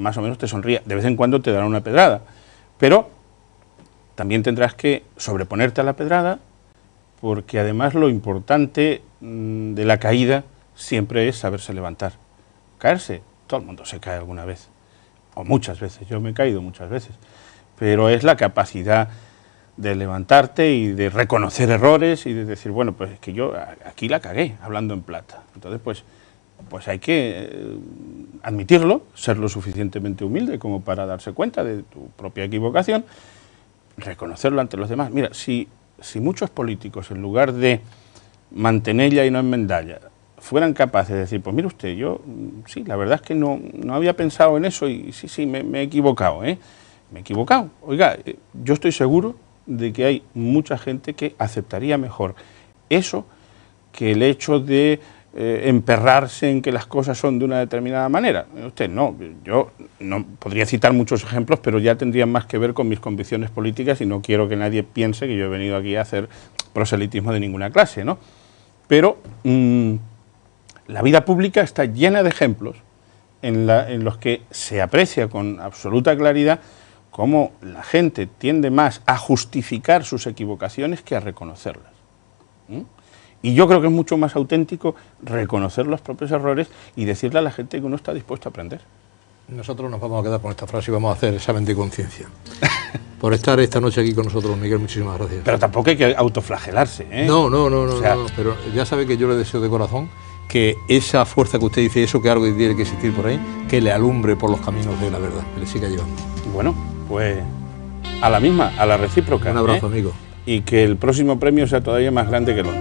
más o menos te sonría. De vez en cuando te dará una pedrada, pero también tendrás que sobreponerte a la pedrada, porque además lo importante de la caída siempre es saberse levantar. Caerse, todo el mundo se cae alguna vez, o muchas veces, yo me he caído muchas veces, pero es la capacidad de levantarte y de reconocer errores y de decir, bueno, pues es que yo aquí la cagué, hablando en plata. Entonces, pues hay que admitirlo, ser lo suficientemente humilde como para darse cuenta de tu propia equivocación, reconocerlo ante los demás. Mira, si muchos políticos, en lugar de mantenella y no enmendalla, fueran capaces de decir, pues mire usted, yo sí, la verdad es que no había pensado en eso y sí, me he equivocado, me he equivocado. Oiga, yo estoy seguro de que hay mucha gente que aceptaría mejor eso que el hecho de emperrarse en que las cosas son de una determinada manera. Usted no, yo no podría citar muchos ejemplos, pero ya tendrían más que ver con mis convicciones políticas y no quiero que nadie piense que yo he venido aquí a hacer proselitismo de ninguna clase, ¿no? Pero la vida pública está llena de ejemplos en los que se aprecia con absoluta claridad cómo la gente tiende más a justificar sus equivocaciones que a reconocerlas. Y yo creo que es mucho más auténtico reconocer los propios errores y decirle a la gente que uno está dispuesto a aprender. Nosotros nos vamos a quedar con esta frase y vamos a hacer examen de conciencia. Por estar esta noche aquí con nosotros, Miguel, muchísimas gracias. Pero tampoco hay que autoflagelarse, ¿eh? No, pero ya sabe que yo le deseo de corazón que esa fuerza que usted dice, eso que algo tiene que existir por ahí, que le alumbre por los caminos de la verdad, que le siga llevando. Bueno, pues a la misma, a la recíproca. Un abrazo, amigo. Y que el próximo premio sea todavía más grande que el otro.